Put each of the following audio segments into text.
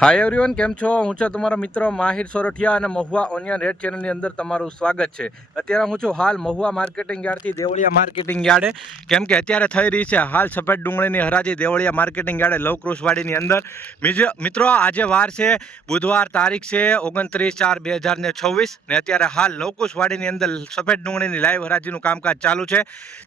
Hi everyone, કેમ છો? હું છું તમારો મિત્ર માહિર સોરઠિયા અને મહુવા ઓનિયન રેડ ચેનલની અંદર તમારું સ્વાગત છે. અત્યારે હું છું હાલ મહુવા માર્કેટિંગ યાર્ડથી દેવળિયા માર્કેટિંગ યાર્ડે, કેમ કે અત્યારે થઈ રહી છે હાલ સફેદ ડુંગળીની હરાજી દેવળિયા માર્કેટિંગ યાર્ડે લવકૃષવાડીની અંદર. મિત્રો, આજે વાર છે બુધવાર, તારીખ છે 29/4/2026 ને અત્યારે હાલ લવકૃષવાડીની અંદર સફેદ ડુંગળીની લાઈવ હરાજીનું કામકાજ ચાલુ છે.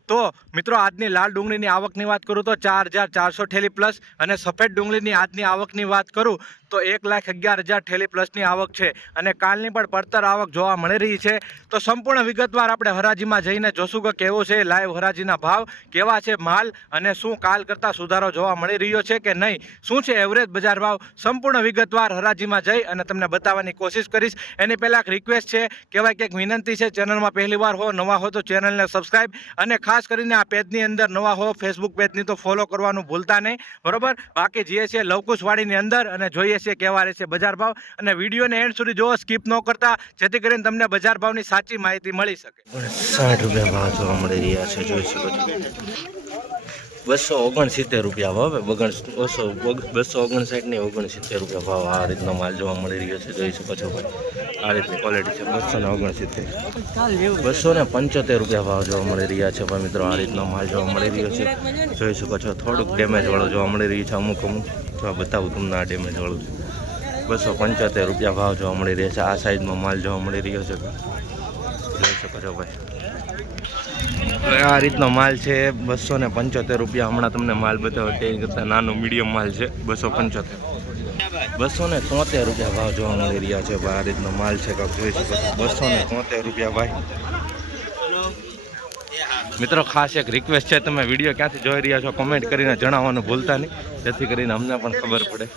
તો મિત્રો, આજની લાલ ડુંગળીની આવકની વાત કરું તો 4,400 ઠેલી પ્લસ, અને સફેદ ડુંગળીની આજની આવકની વાત કરું તો 1,11,000 ઠેલી પ્લસની આવક છે, અને કાલની પણ પડતર આવક જોવા મળી રહી છે. તો સંપૂર્ણ વિગતવાર આપણે હરાજીમાં જઈને જોશું કે કેવો છે લાઈવ હરાજીના ભાવ, કેવા છે માલ, અને શું કાલ કરતાં સુધારો જોવા મળી રહ્યો છે કે નહીં, શું છે એવરેજ બજાર ભાવ, સંપૂર્ણ વિગતવાર હરાજીમાં જઈ અને તમને બતાવવાની કોશિશ કરીશ. એની પહેલાં એક રિક્વેસ્ટ છે, કહેવાય કે એક વિનંતી છે, ચેનલમાં પહેલીવાર હો, નવા હો તો ચેનલને સબસ્ક્રાઈબ, અને ખાસ કરીને આ પેજની અંદર નવા હો ફેસબુક પેજની તો ફોલો કરવાનું ભૂલતા નહીં, બરોબર? બાકી જઈએ છીએ લવકુશવાડીની અંદર અને જોઈએ છીએ કેવા રહેશે બજાર ભાવ, અને વિડીયોને એન્ડ સુધી જોવો, સ્કીપ ન કરતા, જેથી કરીને તમને બજાર ભાવની સાચી માહિતી મળી શકે. 60 રૂપિયા ભાવ જોવા મળી રહ્યા છે, જોઈ શકો છો. 269 રૂપિયા ભાવ, 259 ને 69 રૂપિયા ભાવ. આ રીતનો માલ જોવા મળી રહ્યો છે, જોઈ શકો છો ભાઈ. આ રીતની ક્વોલિટી છે. 269, 275 રૂપિયા ભાવ જોવા મળી રહ્યા છે ભાઈ મિત્રો. આ રીતનો માલ જોવા મળી રહ્યો છે, જોઈ શકો છો. થોડુંક ડેમેજ વાળો જોવા મળી રહ્યું છે, અમુક જો બતાવું તમને. આ ડેમેજ વાળું છે. 275 રૂપિયા ભાવ જોવા મળી રહ્યા છે. આ સાઈઝમાં માલ જોવા મળી રહ્યો છે, જોઈ શકો છો ભાઈ. આ રીતનો માલ છે. 275 રૂપિયા. હમણાં તમને માલ બતાવો તે કરતાં નાનો મીડિયમ માલ છે. 275, 273 રૂપિયા ભાવ જોવા મળી રહ્યા છે ભાઈ. આ રીતનો માલ છે, કાંક જોઈ શકો છો. 273 રૂપિયા ભાઈ. મિત્રો, ખાસ એક રિક્વેસ્ટ છે, તમે વિડીયો ક્યાંથી જોઈ રહ્યા છો કોમેન્ટ કરીને જણાવવાનું ભૂલતા નહીં, જેથી કરીને અમને પણ ખબર પડે.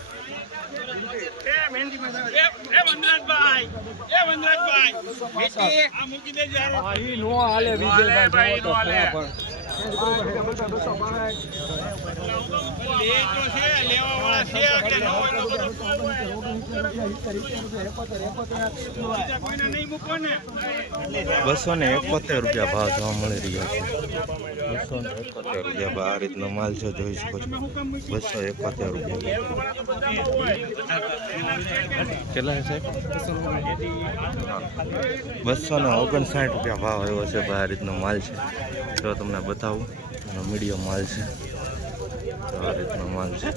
બસો ને 71 રૂપિયા ભાવ જોવા મળી રહ્યા છે. 271 રૂપિયા. આ રીતનો માલ છે, જોઈ શકો છો. 271 રૂપિયા. કેટલા છે? 259 રૂપિયા ભાવ આવ્યો છે ભાઈ. આ રીતનો માલ છે, તો તમને બતાવું. મીડિયમ માલ છે, તો આ રીતનો માલ છે.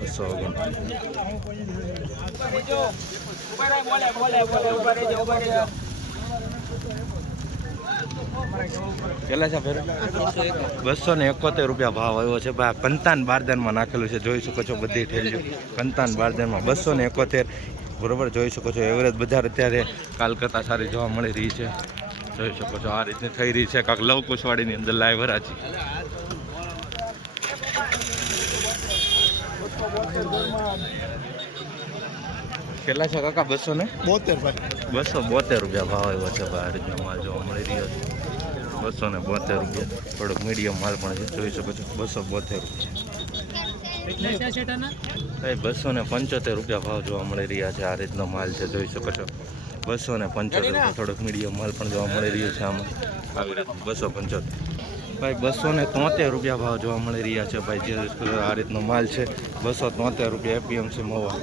259. કેટલા છે ફેર? 271 રૂપિયા ભાવ આવ્યો છે ભાઈ. કંતાન બારદાનમાં નાખેલું છે, જોઈ શકો છો. બધી ઠેલીઓ કંતાન બારદાનમાં 271, બરોબર. જોઈ શકો છો. એવરેજ બજાર અત્યારે કાલ કરતાં સારી જોવા મળી રહી છે, જોઈ શકો છો. આ રીતની થઈ રહી છે કાંક લવકુશવાડીની અંદર લાઈવ હરાજી. કેટલા છે કાકા? 272 ભાઈ. 272 રૂપિયા ભાવ આવ્યો છે ભાઈ. આ રીતનો માલ જોવા મળી રહ્યો છે. 272 રૂપિયા. થોડોક મીડિયમ માલ પણ છે, જોઈ શકો છો. 272 રૂપિયા. 275 રૂપિયા ભાવ જોવા મળી રહ્યા છે. આ રીતનો માલ છે, જોઈ શકો છો. 275 રૂપિયા. થોડોક મીડિયમ માલ પણ જોવા મળી રહ્યો છે આમાં. આવી રીતે 275 ભાઈ. 273 રૂપિયા ભાવ જોવા મળી રહ્યા છે ભાઈ. જે આ રીતનો માલ છે, 273 રૂપિયા. એપીએમસી મહુવા.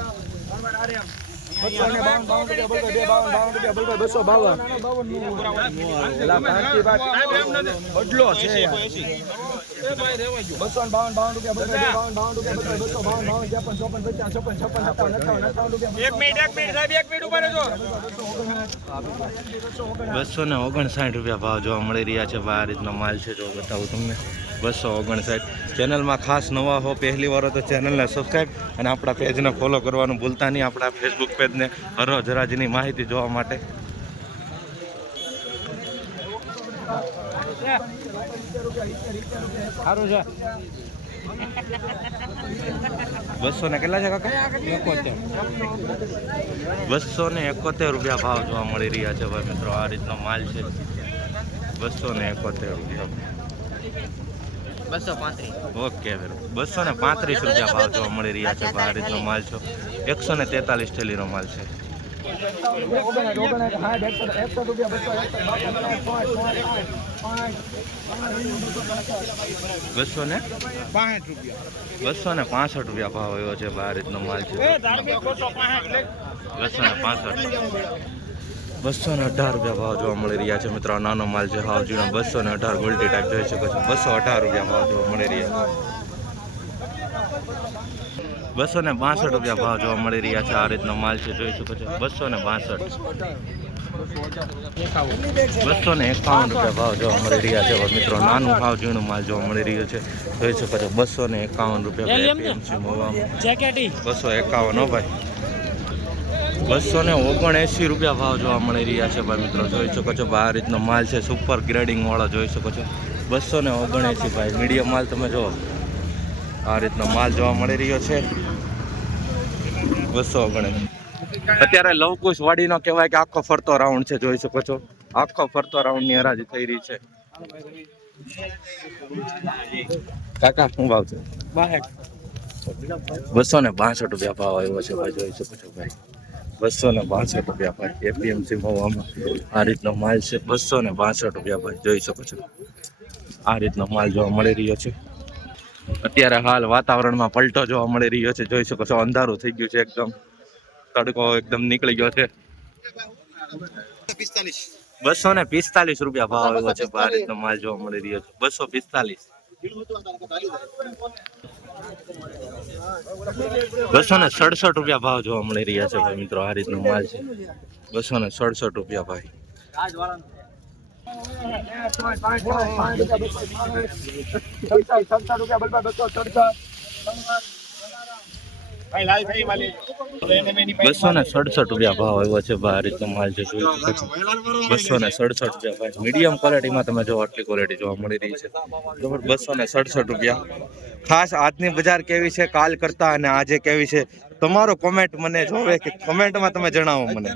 259 રૂપિયા ભાવ જોવા મળી રહ્યા છે ભાઈ. આ રીતનો માલ છે, જો બતાવું તમને. 259. ચેનલમાં ખાસ નવા હો, પહેલી વાર તો ચેનલને સબસ્ક્રાઈબ અને આપણા પેજને ફોલો કરવાનું ભૂલતા નહીં. આપણા ફેસબુક પેજને હરરોજ હરાજીની માહિતી જોવા માટે. સારું છે. 200 ને કેટલા છે કાકા? 271 રૂપિયા ભાવ જોવા મળી રહ્યા છે ભાઈ મિત્રો. આ રીતનો માલ છે. 271 રૂપિયા. 235. ઓકે, 235 રૂપિયા ભાવ જોવા મળી રહ્યા છે. આ રીતનો માલ છે. 143 ઠેલીનો માલ છે. બસો ને 265 રૂપિયા ભાવ આવ્યો છે. આ રીતનો માલ છે. 218 રૂપિયા ભાવ જોવા મળી રહ્યા છે મિત્રો. નાનો માલ છે હાવ ઝીણો. 218 ગોલ્ડી ટાઈપ જોઈ શકો છો. 218 રૂપિયા ભાવ જોવા મળી રહ્યા છે. 262 રૂપિયા ભાવ જોવા મળી રહ્યા છે. આ રીતનો માલ છે જોઈ શકો છો. 262 251 રૂપિયા ભાવ જોવા મળી રહ્યા છે મિત્રો. નાનું ભાવ ઝીણું માલ જોવા મળી રહ્યું છે જોઈ શકો છો. 251 રૂપિયા એપીએમસી મોવામાં 251 હો ભાઈ. 279 રૂપિયા ભાવ જોવા મળી રહ્યા છે ભાઈ મિત્રો. જોઈ શકો છો આ રીતનો માલ છે. સુપર ગ્રેડિંગ વાળો જોઈ શકો છો. 279 ભાઈ. મીડિયમ માલ તમે જો આ રીતનો માલ જોવા મળી રહ્યો છે. 279. અત્યારે લવકુશ વાડીનો કહેવાય કે આખો ફરતો રાઉન્ડ છે જોઈ શકો છો. આખો ફરતો રાઉન્ડ ની હરાજી થઈ રહી છે. કાકા શું ભાવ છે? 262 રૂપિયા ભાવ આવ્યો છે ભાઈ જોઈ શકો છો ભાઈ. 262 રૂપિયા ભાઈ એપીએમસી મોવામાં આ રીતનો માલ છે. 262 રૂપિયા ભાઈ જોઈ શકો છો. આ રીતનો માલ જોવા મળી રહ્યો છે. અત્યારે હાલ વાતાવરણમાં પલટો જોવા મળી રહ્યો છે જોઈ શકો છો. અંધારું થઈ ગયું છે એકદમ. તડકો એકદમ નીકળી ગયો છે. 245 રૂપિયા ભાવ આવ્યો છે. આ રીતનો માલ જોવા મળી રહ્યો છે. 245. 267 રૂપિયા ભાવ જોવા મળી રહ્યા છે ભાઈ મિત્રો. આ રીતનો માલ છે. 267 રૂપિયા ભાઈ. બસો ને 67 રૂપિયા ભાવ આવ્યો છે. આ રીતનો માલ છે. 267 રૂપિયા ભાઈ. મીડિયમ ક્વોલિટીમાં તમે જો આટલી ક્વોલિટી જોવા મળી રહી છે બરોબર. 267 રૂપિયા. ખાસ આજની બજાર કેવી છે કાલ કરતા અને આજે કેવી છે તમારો કોમેન્ટ મને જોવે કે કોમેન્ટમાં તમે જણાવો મને.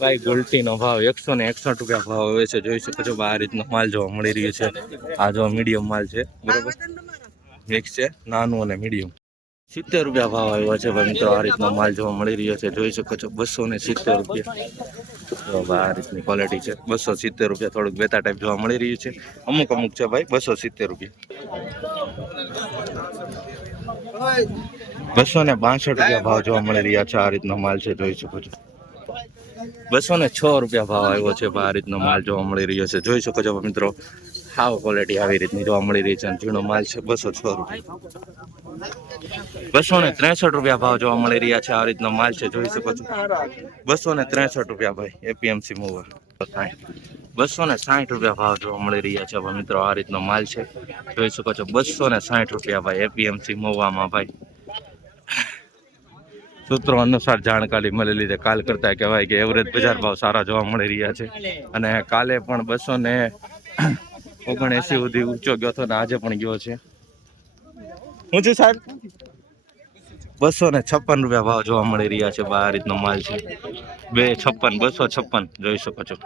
ભાઈ ગુલટીનો ભાવ 161 રૂપિયા ભાવ આવે છે જોઈ શકો છો. આ રીતનો માલ જોવા મળી રહ્યો છે. આ જો મીડિયમ માલ છે બરોબર. મિક્સ છે નાનું અને મીડિયમ. 70 રૂપિયા ભાવ આવ્યો છે ભાઈ મિત્રો. આ રીતનો માલ જોવા મળી રહ્યો છે જોઈ શકો છો. 270 રૂપિયા. આ રીતની ક્વોલિટી છે. 270 રૂપિયા. થોડુંક બેતા ટાઈપ જોવા મળી રહ્યું છે. અમુક છે ભાઈ. 270 રૂપિયા. 262 રૂપિયા ભાવ જોવા મળી રહ્યા છે. આ રીતનો માલ છે જોઈ શકો છો. 206 રૂપિયા ભાવ આવ્યો છે. આ રીતનો માલ જોવા મળી રહ્યો છે જોઈ શકો છો મિત્રો. હાવ ક્વોલિટી આવી રીતની જોવા મળી રહી છે. ઝીણો માલ છે. 206 રૂપિયા. 263 રૂપિયા ભાવ જોવા મળી રહ્યા છે. આ રીતનો માલ છે જોઈ શકો છો. 263 રૂપિયા ભાઈ એપીએમસી મોવા. 260 રૂપિયા ભાવ જોવા મળી રહ્યા છે ભાઈ મિત્રો. આ રીતનો માલ છે જોઈ શકો છો. 260 રૂપિયા ભાઈ એપીએમસી મોવામાં ભાઈ. સૂત્રો અનુસાર જાણકારી મળેલી છે. કાલ કરતા કહેવાય કે એવરેજ બજાર ભાવ સારા જોવા મળી રહ્યા છે. અને કાલે પણ 279 સુધી ઊંચો ગયો હતો ને આજે પણ ગયો છે. ઊંચું સાહેબ 256 રૂપિયા ભાવ જોવા મળી રહ્યા છે. આ રીતનો માલ છે. 256 જોઈ શકો છો.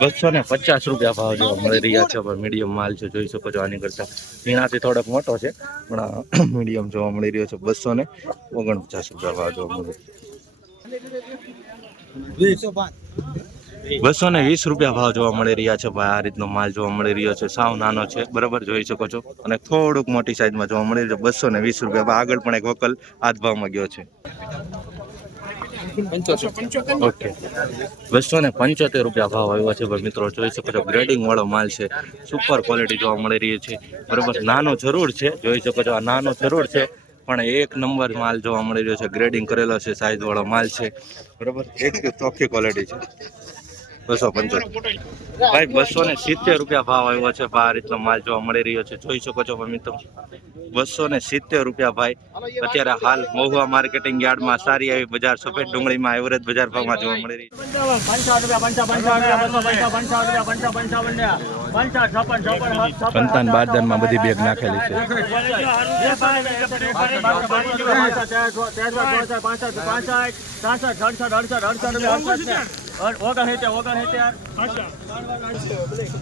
250 રૂપિયા ભાવ જોવા મળી રહ્યા છે. મીડિયમ માલ છે જોઈ શકો છો. આની કરતા એનાથી થોડોક મોટો છે પણ મીડિયમ જોવા મળી રહ્યો છે. 249 રૂપિયા ભાવ જોવા મળી રહ્યો છે. 220 રૂપિયા ભાવ જોવા મળી રહ્યા છે ભાઈ. આ રીતનો માલ જોવા મળી રહ્યો છે. સાવ નાનો છે બરાબર જોઈ શકો છો. અને થોડુંક મોટી સાઈઝમાં જોવા મળી રહ્યો છે. 220 રૂપિયા. આગળ પણ એક વકલ આ જ ભાવમાં ગયો છે. ઓકે 275 રૂપિયા ભાવ આવ્યો છે ભાઈ મિત્રો. જોઈ શકો છો ગ્રેડિંગ વાળો માલ છે. સુપર ક્વોલિટી જોવા મળી રહી છે બરાબર. નાનો જરૂર છે જોઈ શકો છો. આ નાનો જરૂર છે પણ એક નંબર માલ જોવા મળી રહ્યો છે. ગ્રેડિંગ કરેલો છે. સાઈઝ વાળો માલ છે બરાબર. એક ચોખ્ખી ક્વોલિટી છે. 275 ભાઈ. 270 રૂપિયા ભાવ આવ્યો છે. આ રીતનો માલ જોવા મળી રહ્યો છે જોઈ શકો છો મિત્રો. 270 રૂપિયા ભાઈ. અત્યારે હાલ મહુવા માર્કેટિંગ યાર્ડમાં સારી એવી બજાર સફેદ ડુંગળીમાં એવરેજ બજાર ભાવમાં જોવા મળી રહી છે. સંતાન બારદાનમાં બધી બેગ નાખેલી છે.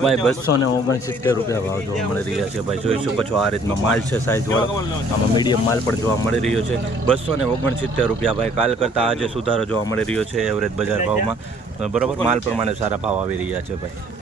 ભાઈ 269 રૂપિયા ભાવ જોવા મળી રહ્યા છે. ભાઈ જોઈ શકો છો આ રીતનો માલ છે સાઇઝવાળો. આમાં મીડિયમ માલ પણ જોવા મળી રહ્યો છે. 269 રૂપિયા. ભાઈ કાલ કરતાં આજે સુધારો જોવા મળી રહ્યો છે એવરેજ બજાર ભાવમાં. બરાબર, માલ પ્રમાણે સારા ભાવ આવી રહ્યા છે ભાઈ.